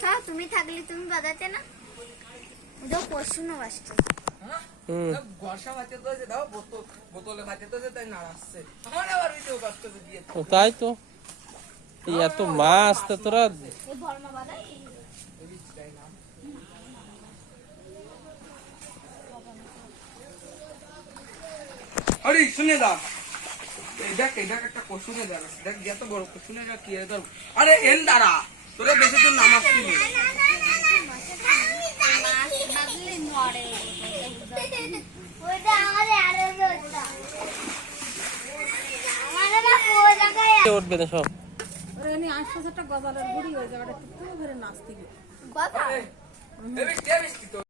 খাও তুমি থাকলে তুমি বাজাতে না ওদের পশু না বাসছে হুম ঘষা মাঝে তো আছে দাও বোতল বোতলে মাঝে তো আছে তাই নাড়াচ্ছে আমার আবার ভিডিও করতেছে দিয়ে ও তাই তো এই এত মাছ তা তোরা এই ভরমা বাজাই আরে শুনে দা এই দেখ এই একটা কসুনে দেখ দেখ যত বড় কসুনে যা কি ধর কি সব। একটা গজালের গুড়ি হয়ে যাবে একটু ধরে নাচতে